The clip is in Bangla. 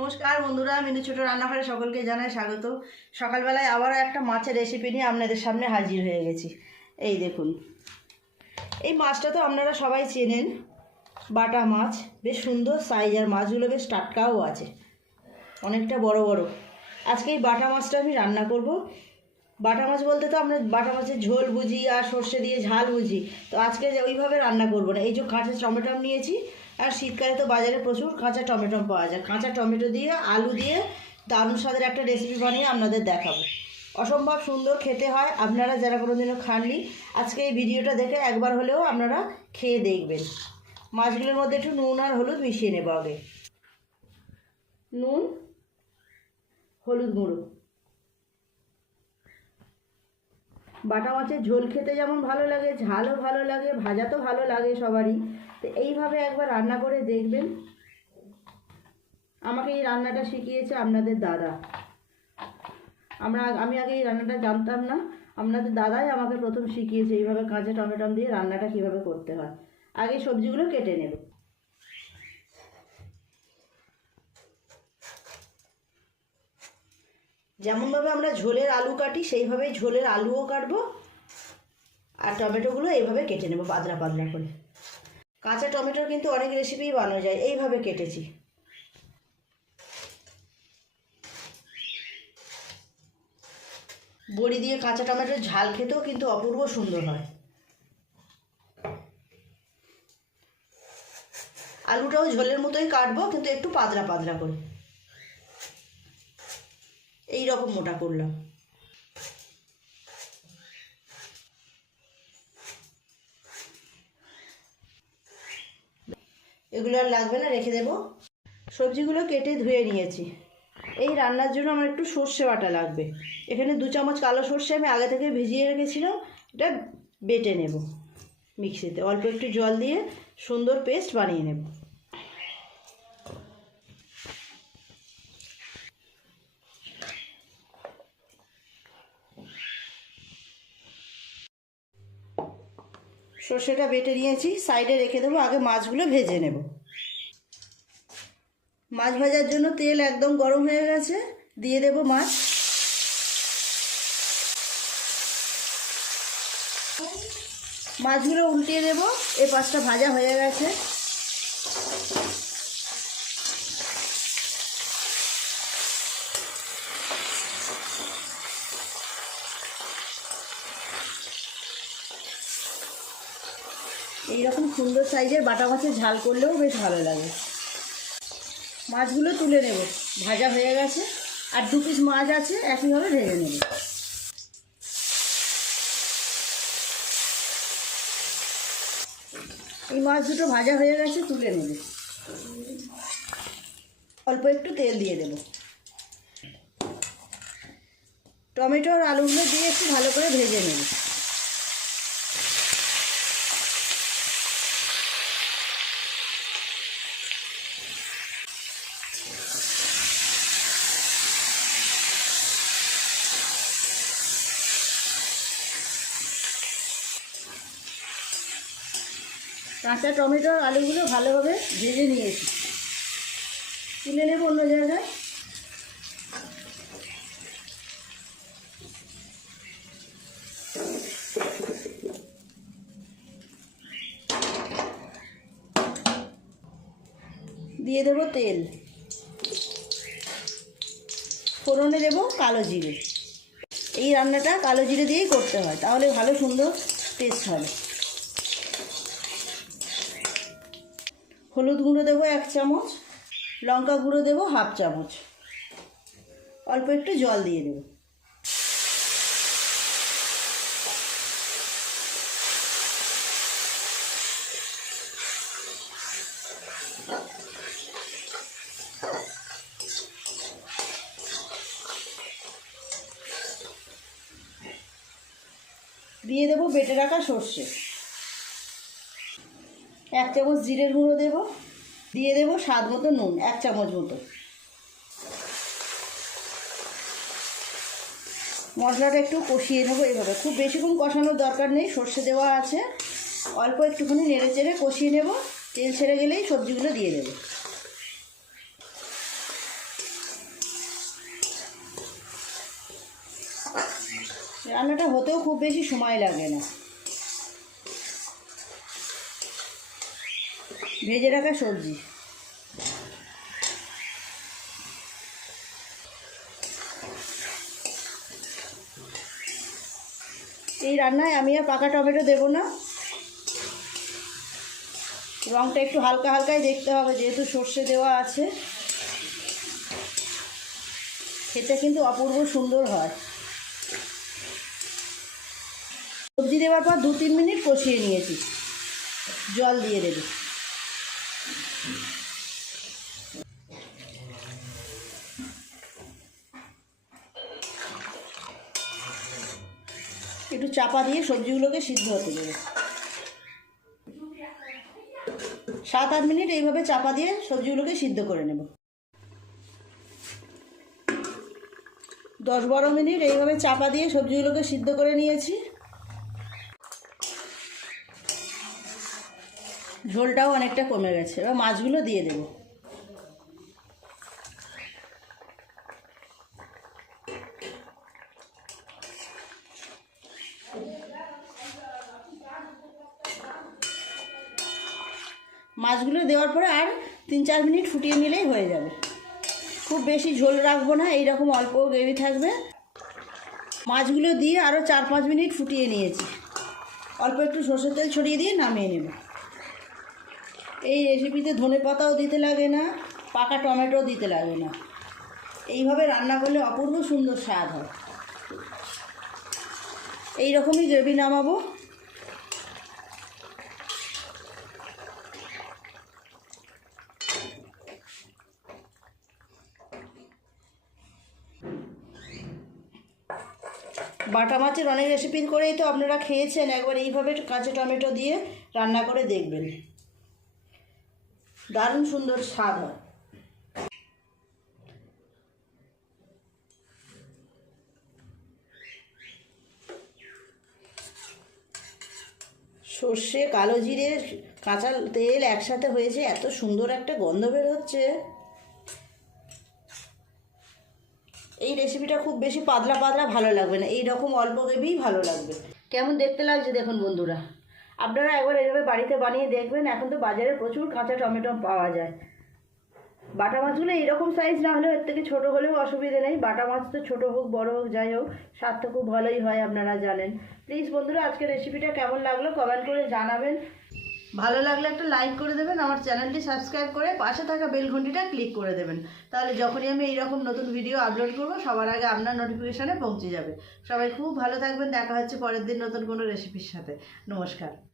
নমস্কার বন্ধুরা, মিনু ছোট রান্নাঘরে সকলকে জানাই স্বাগত। সকালবেলায় আবারও একটা মাছের রেসিপি নিয়ে আপনাদের সামনে হাজির হয়ে গেছি। এই দেখুন, এই মাছটা তো আপনারা সবাই চেনেন, বাটা মাছ, বেশ সুন্দর সাইজ আর মাছগুলো বেশ টাটকাও আছে, অনেকটা বড় বড়। আজকে এই বাটা মাছটা আমি রান্না করব। বাটা মাছ বলতে তো আমরা বাটা মাছের ঝোল বুঝি আর সর্ষে দিয়ে ঝাল বুঝি, তো আজকে ওইভাবে রান্না করব না। এই যে কাঁচা টমেটো নিয়েছি আর শীতকালে তো বাজারে প্রচুর কাঁচা টমেটো পাওয়া যায়। কাঁচা টমেটো দিয়ে, আলু দিয়ে দারুণ স্বাদের একটা রেসিপি বানিয়ে আপনাদের দেখাবো। অসম্ভব সুন্দর খেতে হয়। আপনারা যারা কোনোদিনও খাননি, আজকে এই ভিডিওটা দেখে একবার হলেও আপনারা খেয়ে দেখবেন। মাছগুলোর মধ্যে একটু নুন আর হলুদ মিশিয়ে নেব আগে। নুন, হলুদ গুঁড়ো। বাটা মাছের ঝোল খেতে যেমন ভালো লাগে, ঝালও ভালো লাগে ভাজা তো ভালো লাগে সবারই। তো এইভাবে একবার রান্না করে দেখবেন। আমাকে এই রান্নাটা শিখিয়েছে আপনাদের দাদা। আমরা আমি আগে এই রান্নাটা জানতাম না। আপনাদের দাদাই আমাকে প্রথম শিখিয়েছে এইভাবে কাঁচা টমেটম দিয়ে রান্নাটা কীভাবে করতে হয়। আগে সবজিগুলো কেটে নেব। যেমনভাবে আমরা ঝোলের আলু কাটি সেইভাবেই ঝোলের আলুও কাটবো আর টমেটোগুলো এইভাবে কেটে নেব পাতলা পাতলা করে। কাঁচা টমেটোর কিন্তু অনেক রেসিপিই বানানো যায়, এইভাবে কেটেছি। বড়ি দিয়ে কাঁচা টমেটোর ঝাল খেতেও কিন্তু অপূর্ব সুন্দর হয়। আলুটাও ঝোলের মতোই কাটবো, কিন্তু একটু পাতলা পাতলা করে। রকম মোটা করলাম। এগুলো আর লাগবে না, রেখে দেবো। সবজিগুলো কেটে ধুয়ে নিয়েছি। এই রান্নার জন্য আমার একটু সর্ষে বাটা লাগবে। এখানে দু চামচ কালো সর্ষে আমি আগে থেকে ভিজিয়ে রেখেছিলাম, এটা বেটে নেব মিক্সিতে। অল্প একটু জল দিয়ে সুন্দর পেস্ট বানিয়ে নেব। সর্ষেটা বেটে নিয়েছি, সাইডে রেখে দেবো, আগে মাছগুলো ভেজে নেব। মাছ ভাজার জন্য তেল একদম গরম হয়ে গেছে, দিয়ে দেব মাছ। মাছগুলো উল্টিয়ে দেবো, এ পাশটা ভাজা হয়ে গেছে। এইরকম সুন্দর সাইজের বাটা মাছের ঝাল করলেও বেশ ভালো লাগে। মাছগুলো তুলে নেব। ভাজা হয়ে গেছে। আর দু পিস মাছ আছে, একইভাবে ভেজে নেব। এই মাছ দুটো ভাজা হয়ে গেছে, তুলে নেবে। অল্প একটু তেল দিয়ে দেব। টমেটো আর আলুগুলো দিয়ে একটু ভালো করে ভেজে নেব। কাঁচা টমেটো আর আলুগুলো ভালোভাবে ভেজে নিয়েছি। তুলে নেব অন্য জায়গায়। দিয়ে দেবো তেল। ফোড়নে দেবো কালো জিরে। এই রান্নাটা কালো জিরে দিয়েই করতে হয়, তাহলে ভালো সুন্দর টেস্ট হবে হলুদ গুঁড়ো দেবো এক চামচ, লঙ্কা গুঁড়ো দেবো হাফ চামচ। অল্প একটু জল দিয়ে দেবো। দিয়ে দেবো বেটে রাখা সর্ষে। এক চামচ জিরের গুঁড়ো দেব, দিয়ে দেব স্বাদ মতো নুন, এক চামচ মতো। মশলাটা একটু কষিয়ে নেব এভাবে। খুব বেশিক্ষণ কষানোর দরকার নেই, সর্ষে দেওয়া আছে। অল্প একটুখানি নেড়ে চেড়ে কষিয়ে নেব, তেল ছেড়ে গেলেই সবজিগুলো দিয়ে দেবো। রান্নাটা হতেও খুব বেশি সময় লাগে না। ভেজে রাখা সবজি। এই রান্নায় আমি আর পাকা টমেটো দেবো না। রঙটা একটু হালকা হালকাই দেখতে হবে, যেহেতু সর্ষে দেওয়া আছে। খেতে কিন্তু অপূর্ব সুন্দর হয়। সবজি দেওয়ার পর দু তিন মিনিট কষিয়ে নিয়েছি। জল দিয়ে দেবে। একটু চাপা দিয়ে সবজিগুলোকে সিদ্ধ হতে দেবে। সাত আট মিনিট এইভাবে চাপা দিয়ে সবজিগুলোকে সিদ্ধ করে নেব। দশ বারো মিনিট এইভাবে চাপা দিয়ে সবজিগুলোকে সিদ্ধ করে নিয়েছি। ঝোলটাও অনেকটা কমে গেছে। এবার মাছগুলো দিয়ে দেবো। মাছগুলো দেওয়ার পরে আর তিন চার মিনিট ফুটিয়ে নিলেই হয়ে যাবে। খুব বেশি ঝোল রাখব না, এইরকম অল্প গ্রেভি থাকবে। মাছগুলো দিয়ে আরও চার পাঁচ মিনিট ফুটিয়ে নিয়েছি। অল্প একটু সর্ষের তেল ছড়িয়ে দিয়ে নামিয়ে নেব। এই রেসিপিতে ধনে পাতাও দিতে লাগে না, পাকা টমেটো দিতে লাগে না। এইভাবে রান্না করলে অপূর্ব সুন্দর স্বাদ হয়। এই রকমই গ্রেভি নামাবো। বাটা মাছের অনেক রেসিপি করেই তো আপনারা খেয়েছেন, একবার এইভাবে কাঁচা টমেটো দিয়ে রান্না করে দেখবেন। দারুণ সুন্দর স্বাদ হয়। সর্ষে, কালো জিরে, কাঁচা তেল একসাথে হয়েছে, এত সুন্দর একটা গন্ধ বের হচ্ছে। এই রেসিপিটা খুব বেশি পাতলা পাতলা ভালো লাগবে না এই রকম অল্প গ্রেভিই ভালো লাগবে। কেমন দেখতে লাগছে দেখুন বন্ধুরা। আপনারা একবার এইভাবে বাড়িতে বানিয়ে দেখবেন, এখন তো বাজারে প্রচুর কাঁচা টমেটো পাওয়া যায়। বাটা মাছগুলো এরকম সাইজ না হলেও এর থেকে ছোটো হলেও অসুবিধে নেই। বাটা মাছ তো ছোটো হোক, বড় হোক, যাই হোক, স্বাদ তো খুব ভালোই হয়, আপনারা জানেন। প্লিজ বন্ধুরা আজকে রেসিপিটা কেমন লাগল কমেন্ট করে জানাবেন। ভালো লাগলে একটা লাইক করে দেবেন, আমার চ্যানেলটি সাবস্ক্রাইব করে পাশে থাকা বেল ঘন্টিটা ক্লিক করে দেবেন। তাহলে যখনই আমি এইরকম নতুন ভিডিও আপলোড করব, সবার আগে আপনার নোটিফিকেশানে পৌঁছে যাবে। সবাই খুব ভালো থাকবেন, দেখা হচ্ছে পরের দিন নতুন কোনো রেসিপির সাথে। নমস্কার।